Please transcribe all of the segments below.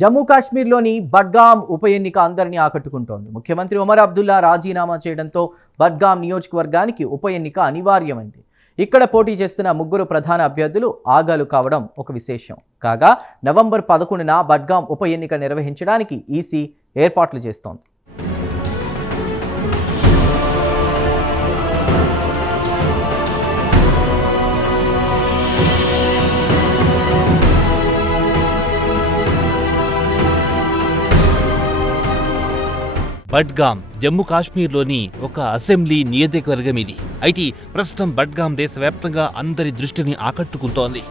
జమ్మూ కాశ్మీర్లోని బడ్గామ్ ఉప ఎన్నిక అందరినీ ఆకట్టుకుంటోంది. ముఖ్యమంత్రి ఒమర్ అబ్దుల్లా రాజీనామా చేయడంతో బడ్గామ్ నియోజకవర్గానికి ఉప ఎన్నిక అనివార్యమైంది. ఇక్కడ పోటీ చేస్తున్న ముగ్గురు ప్రధాన అభ్యర్థులు ఆగాలు కావడం ఒక విశేషం. కాగా నవంబర్ 11న బడ్గామ్ ఉప ఎన్నిక నిర్వహించడానికి ఈసీ ఏర్పాట్లు చేస్తోంది. బడ్గామ్ జమ్మూ కాశ్మీర్లోని ఒక అసెంబ్లీ నియోజకవర్గం ఇది. అయితే ప్రస్తుతం బడ్గామ్ దేశవ్యాప్తంగా అందరి దృష్టిని ఆకట్టుకుంటోంది.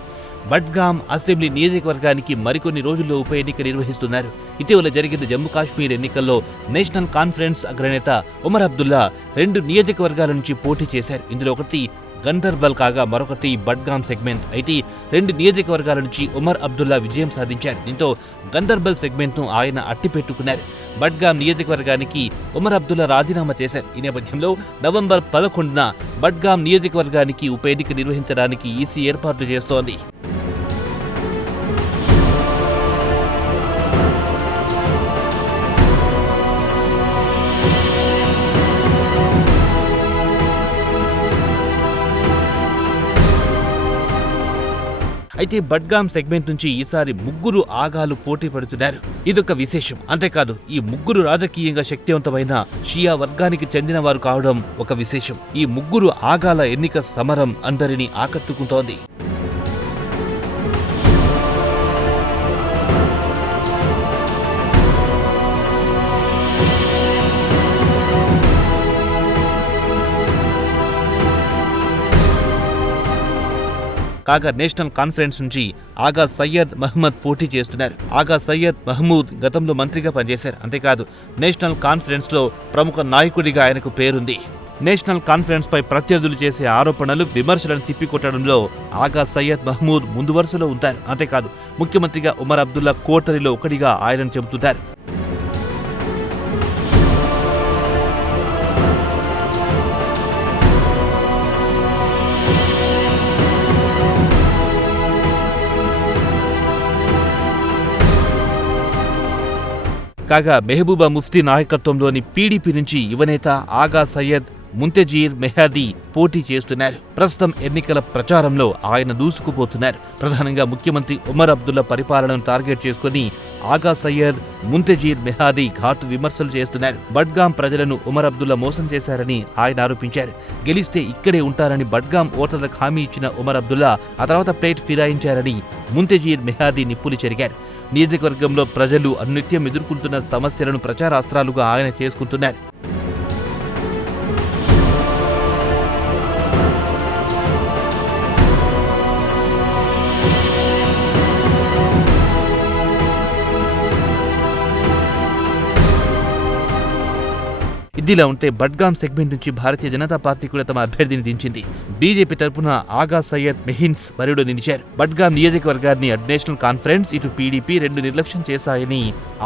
బడ్గామ్ అసెంబ్లీ నియోజకవర్గానికి మరికొన్ని రోజుల్లో ఉప ఎన్నిక నిర్వహిస్తున్నారు. ఇటీవల జరిగిన జమ్మూ కాశ్మీర్ ఎన్నికల్లో నేషనల్ కాన్ఫరెన్స్ అగ్రనేత ఒమర్ అబ్దుల్లా 2 నియోజకవర్గాల నుంచి పోటీ చేశారు. ఇందులో ఒకటి గందర్బల్ కాగా మరొకటి బడ్గామ్ సెగ్మెంట్. అయితే 2 నియోజకవర్గాల నుంచి ఒమర్ అబ్దుల్లా విజయం సాధించారు. దీంతో గందర్బల్ సెగ్మెంట్ను ఆయన అట్టిపెట్టుకున్నారు. బడ్గామ్ నియోజకవర్గానికి ఒమర్ అబ్దుల్లా రాజీనామా చేశారు. ఈ నేపథ్యంలో నవంబర్ 11న బడ్గామ్ నియోజకవర్గానికి ఉప ఎన్నిక నిర్వహించడానికి ఈసీ ఏర్పాట్లు చేస్తోంది. అయితే బడ్గామ్ సెగ్మెంట్ నుంచి ఈసారి ముగ్గురు ఆగాలు పోటీ పడుతున్నారు. ఇదొక విశేషం. అంతేకాదు ఈ ముగ్గురు రాజకీయంగా శక్తివంతమైన షియా వర్గానికి చెందిన వారు కావడం ఒక విశేషం. ఈ ముగ్గురు ఆగాల ఎన్నిక సమరం అందరినీ ఆకట్టుకుంటోంది. కాగా నేషనల్ కాన్ఫరెన్స్ నుంచి ఆగా సయ్యద్ మహ్మద్ పోటీ చేస్తున్నారు. ఆగా సయ్యద్ మహమూద్ గతంలో మంత్రిగా పనిచేశారు. అంతేకాదు నేషనల్ కాన్ఫరెన్స్ లో ప్రముఖ నాయకుడిగా ఆయనకు పేరుంది. నేషనల్ కాన్ఫరెన్స్ పై ప్రత్యర్థులు చేసే ఆరోపణలు, విమర్శలను తిప్పికొట్టడంలో ఆగా సయ్యద్ మహమూద్ ముందు వరుసలో ఉంటారు. అంతేకాదు ముఖ్యమంత్రిగా ఒమర్ అబ్దుల్లా కోటరిలో ఒకటిగా ఆయనను చెబుతున్నారు. కాగా మెహబూబా ముఫ్తీ నాయకత్వంలోని పీడీపీ నుంచి యువనేత ఆగా సయ్యద్ ముంతజీర్ మెహదీ పోటీ చేస్తున్నారు. ప్రస్తుతం ఎన్నికల ప్రచారంలో ఆయన దూసుకుపోతున్నారు. ప్రధానంగా ముఖ్యమంత్రి ఒమర్ అబ్దుల్లా పరిపాలనను టార్గెట్ చేసుకుని ఆగా సయ్యద్ ముంతజీర్ మెహదీ ఘాటు విమర్శలు చేస్తున్నారు. బడ్గామ్ ప్రజలను ఒమర్ అబ్దుల్లా మోసం చేశారని ఆయన ఆరోపించారు. గెలిస్తే ఇక్కడే ఉంటారని బడ్గామ్ ఓటర్లకు హామీ ఇచ్చిన ఒమర్ అబ్దుల్లా ఆ తర్వాత ప్లేట్ ఫిరాయించారని ముంతజీర్ మెహదీ నిప్పులు చెరిగారు. నియోజకవర్గంలో ప్రజలు అనునిత్యం ఎదుర్కొంటున్న సమస్యలను ప్రచారాస్త్రాలుగా ఆయన చేసుకుంటున్నారు. ఇదిలా ఉంటే బడ్గామ్ సెగ్మెంట్ నుంచి భారతీయ జనతా పార్టీ కూడా తమ అభ్యర్థిని దించింది. బీజేపీ తరపున ఆగా సయ్యద్ మెహిన్స్ బరిలో నిలిచారు. బడ్గామ్ నియోజకవర్గాన్ని అటు నేషనల్ కాన్ఫరెన్స్ ఇటు పీడీపీ 2 నిర్లక్ష్యం చేశాయని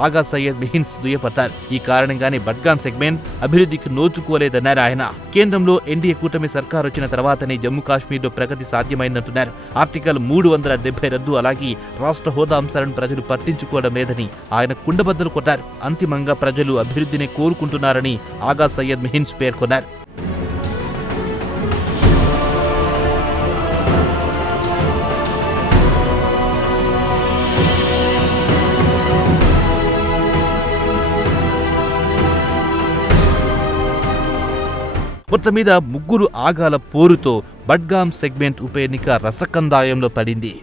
ఆగా సయ్యద్ మెహిన్స్ దుయ్యపట్టారు. ఈ కారణంగానే బడ్గామ్ సెగ్మెంట్ అభివృద్ధికి నోచుకోలేదన్నారు ఆయన. కేంద్రంలో ఎన్డీఏ కూటమి సర్కార్ వచ్చిన తర్వాతనే జమ్మూ కాశ్మీర్లో ప్రగతి సాధ్యమైందంటున్నారు. ఆర్టికల్ 370 రద్దు, అలాగే రాష్ట్ర హోదా అంశాలను ప్రజలు పట్టించుకోవడం లేదని ఆయన కుండబద్దలు కొట్టారు. అంతిమంగా ప్రజలు అభివృద్ధిని కోరుకుంటున్నారని ఆగా సయ్యద్ మెహిన్స్ పేర్కొన్నారు. మొత్తం మీద ముగ్గురు ఆగాల పోరుతో బడ్గామ్ సెగ్మెంట్ ఉప ఎన్నిక రసకందాయంలో పడింది.